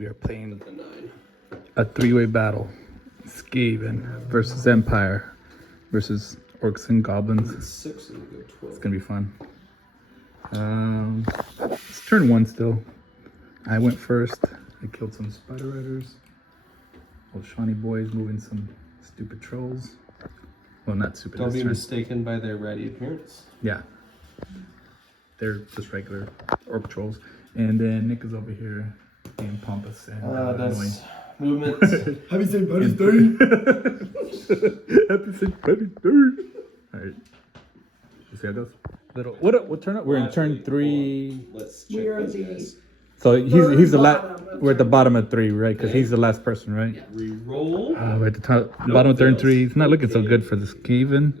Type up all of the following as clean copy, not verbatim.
We are playing a three-way battle. Skaven versus Empire versus Orcs and Goblins. Six and go 12. It's gonna be fun. It's turn one still. I went first. I killed some spider riders. Old Shawnee boys moving some stupid trolls. Well, not stupid. Don't be mistaken by their ratty appearance. Yeah. They're just regular orc trolls. And then Nick is over here being pompous and annoying. Movement. Happy St. Patty's Day! Happy St. Patty's Day! Alright. You see how it goes? What turn up? We're in turn 3. Let's check these guys. So he's the last. We're at the bottom of 3, right? Because he's the last person, right? Yeah. Reroll. We're at the top, bottom of turn 3. It's not looking so good for the Skaven,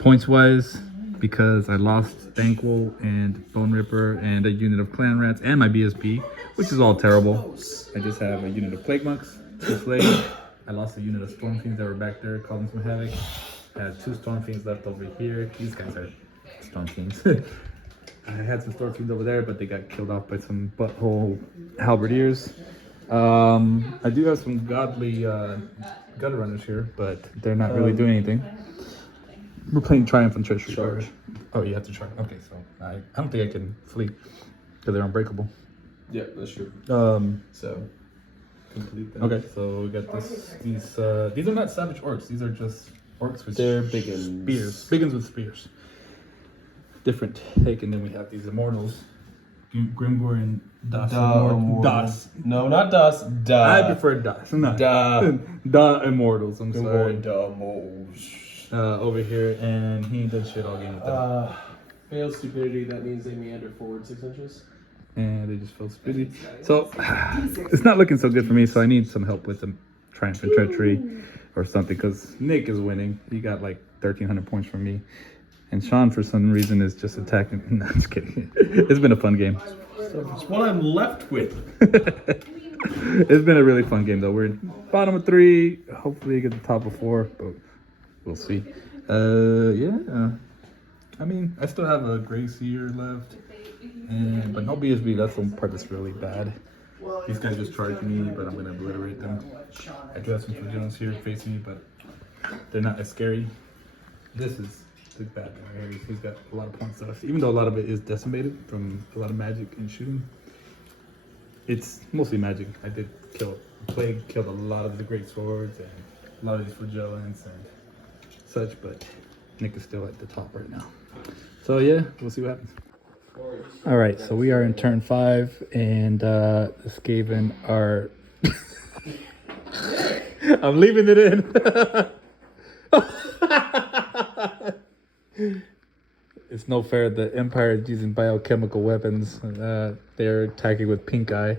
points wise, because I lost Thankful and Bone Ripper and a unit of Clan Rats and my BSP, which is all terrible. I just have a unit of Plague Monks, 2 Slaves. I lost a unit of Storm Fiends that were back there causing some havoc. I had 2 Storm Fiends left over here. These guys are Storm Fiends. I had some Storm Fiends over there, but they got killed off by some butthole halberdiers. I do have some godly gutter runners here, but they're not really doing anything. We're playing Triumph and Treachery. Charge. Oh, you have to charge. Okay, so I don't think I can flee because they're unbreakable. Yeah, that's true. So complete that. Okay, so we got these are not savage orcs. These are just orcs with They're biggins. spears. Biggins with spears. Different take, and then we have these immortals, Grimgor and Das. Das. No, not Das. Da. I prefer Das. No. Da. Da immortals. I'm sorry. Da moles. Over here, and he ain't done shit all game with them. Failed stupidity. That means they meander forward 6 inches. And they just feel spitty. So it's not looking so good for me. So I need some help with some Triumph and Treachery or something, because Nick is winning. He got like 1,300 points from me, and Sean for some reason is just attacking. No, I'm just kidding. It's been a fun game. It's what I'm left with. It's been a really fun game though. We're in bottom of 3. Hopefully get the top of 4, but we'll see. Yeah. I mean, I still have a Grey Seer left. But no BSB, that's the part that's really bad. These guys just charge me, but I'm going to obliterate them. I do have some Flagellan's here facing me, but they're not as scary. This is the bad guy right here. He's got a lot of points left, even though a lot of it is decimated from a lot of magic and shooting. It's mostly magic. I did kill Plague, killed a lot of the great swords and a lot of these Flagellants and such, but Nick is still at the top right now. So yeah, we'll see what happens. All right, so we are in turn 5, and the Skaven are. I'm leaving it in. It's no fair. The Empire is using biochemical weapons. They're attacking with pink eye.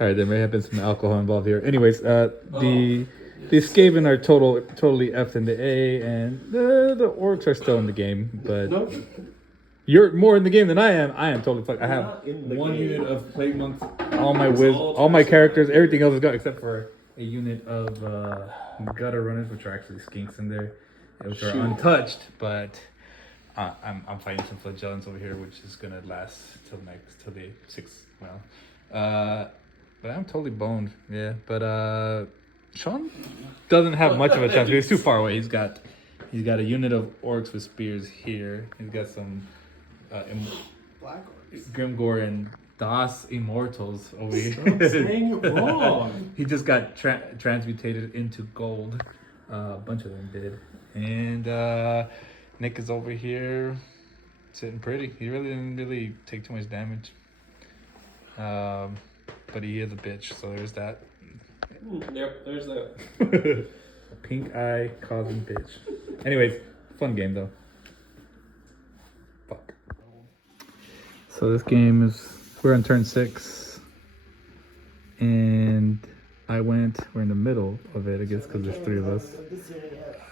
All right, there may have been some alcohol involved here. Anyways, the Skaven are totally effed in the A, and the orcs are still in the game. But Nope. you're more in the game than I am. I am totally fucked. I have 1 unit of Plague Monks, all my characters, everything else is gone except for a unit of gutter runners, which are actually skinks in there, which are untouched. But I'm fighting some Flagellants over here, which is gonna last till the 6. Well, but I'm totally boned. Yeah, but Sean doesn't have much of a chance. He's too far away. He's got a unit of orcs with spears here. He's got some Black orcs. Grimgor and Das immortals over here. Stop saying it wrong. He just got transmutated into gold. A bunch of them did. And Nick is over here sitting pretty. He really didn't take too much damage. But he is a bitch, so there's that. Yep, there's that. A pink eye causing bitch. Anyways, fun game though. Fuck. So this game we're on turn 6, and we're in the middle of it, I guess, because there's 3 of us.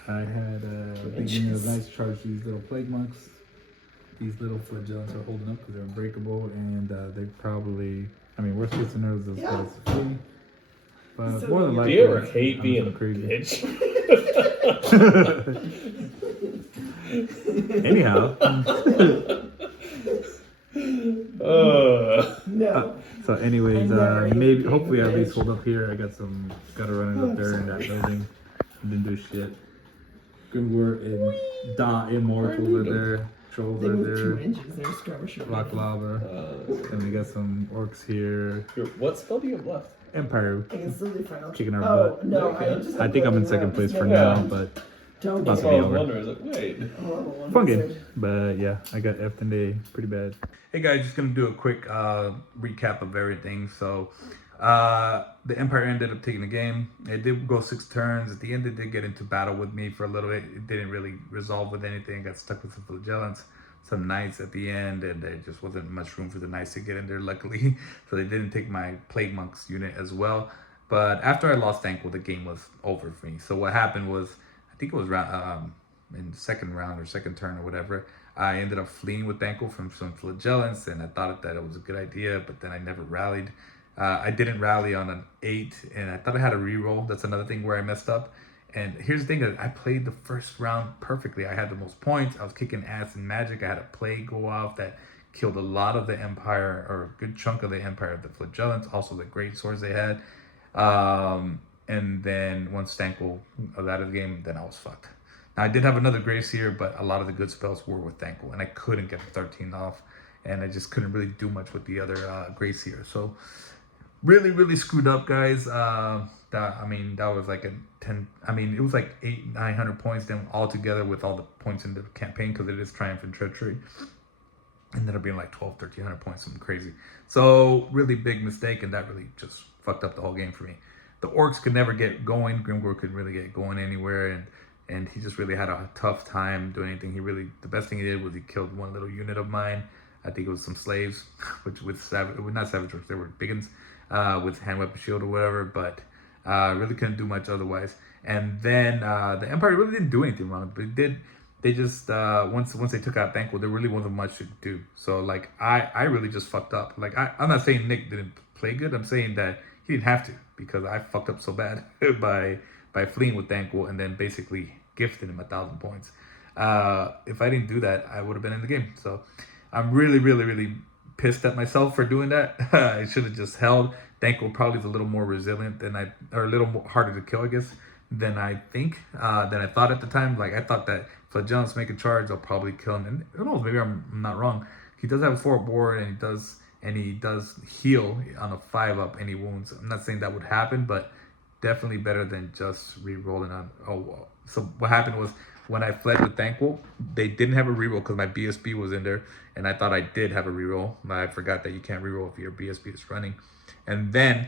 I had a big unit of nice charge these little Plague Monks. These little Flagellants are holding up because they're unbreakable, and they probably, I mean, worst case scenario is as free. But more than likely, Do you ever hate being a crazy bitch? Anyhow. anyways, maybe hopefully at least hold up here. I gotta run it up there in that building. Didn't do shit. Grimgor and Da Immortals are there. Trolls They are moved 2 there. inches. They're skirmishing. Rock lava. And we got some orcs here. What spell do you have left? Empire I can still do final. kicking our Oh, butt. no, I just. I think I'm in second place for Yeah. now, but Don't That's get what I it. was wondering. I was like, wait. Oh, fun game. But yeah, I got F today pretty bad. Hey guys, just gonna do a quick recap of everything. So the Empire ended up taking the game. It did go 6 turns. At the end, it did get into battle with me for a little bit. It didn't really resolve with anything. Got stuck with some flagellants, some knights at the end, and there just wasn't much room for the knights to get in there, luckily. So they didn't take my Plague Monks unit as well. But after I lost Thankful, the game was over for me. So what happened was, I think it was in the second round or second turn or whatever, I ended up fleeing with Thankful from some flagellants, and I thought that it was a good idea, but then I never rallied. I didn't rally on an 8, and I thought I had a reroll. That's another thing where I messed up. And here's the thing, that I played the first round perfectly. I had the most points. I was kicking ass in magic. I had a plague go off that killed a lot of the Empire, or a good chunk of the Empire, the flagellants, also the great swords they had. And then once Thankful was out of the game, then I was fucked. Now I did have another Grace here, but a lot of the good spells were with Thankful, and I couldn't get the 13 off, and I just couldn't really do much with the other Grace here. So really screwed up, guys. That was like a 10. I mean, it was like 800-900 points then all together with all the points in the campaign, because it is Triumph and Treachery. Ended up being like 1,200-1,300 points, something crazy. So really big mistake, and that really just fucked up the whole game for me. The orcs could never get going. Grimgor couldn't really get going anywhere, and he just really had a tough time doing anything. The best thing he did was he killed one little unit of mine. I think it was some slaves, which not savage orcs, they were biggins, with hand weapon shield or whatever, but really couldn't do much otherwise. And then the Empire really didn't do anything wrong, but they just once they took out Thankful, there really wasn't much to do. So like I really just fucked up. Like I'm not saying Nick didn't play good. I'm saying that he didn't have to, because I fucked up so bad by fleeing with Thankful and then basically gifted him 1,000 points. If I didn't do that, I would have been in the game. So I'm really pissed at myself for doing that. I should have just held. Thankful probably is a little more resilient than or a little more harder to kill, I guess, than I thought at the time. Like I thought that flagellants make a charge, I'll probably kill him. And who knows, maybe I'm not wrong. He does have a 4 board, and he does heal on a 5-up any wounds. I'm not saying that would happen, but definitely better than just re-rolling on. So what happened was, when I fled with Thankful, they didn't have a reroll because my BSB was in there, and I thought I did have a reroll. I forgot that you can't reroll if your BSB is running. And then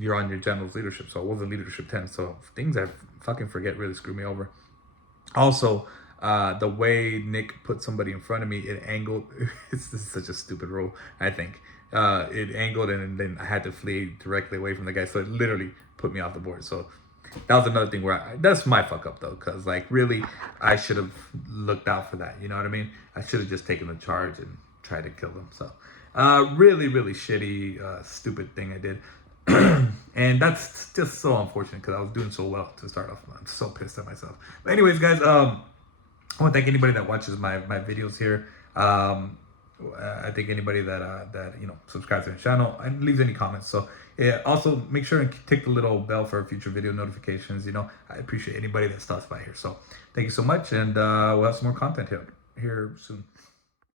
you're on your general's leadership, so it wasn't leadership 10. So things I fucking forget really screw me over. Also, the way Nick put somebody in front of me, it angled. This is such a stupid rule, I think. It angled, and then I had to flee directly away from the guy, so it literally put me off the board. So that was another thing where that's my fuck up though, because like really I should have looked out for that, you know what I mean? I should have just taken the charge and tried to kill them. So really shitty stupid thing I did. And that's just so unfortunate, because I was doing so well to start off. I'm so pissed at myself. But anyways, guys, I want to thank anybody that watches my videos here. I think anybody that subscribes to the channel and leaves any comments. So yeah, also make sure and tick the little bell for future video notifications. I appreciate anybody that stops by here. So thank you so much, and we'll have some more content here soon.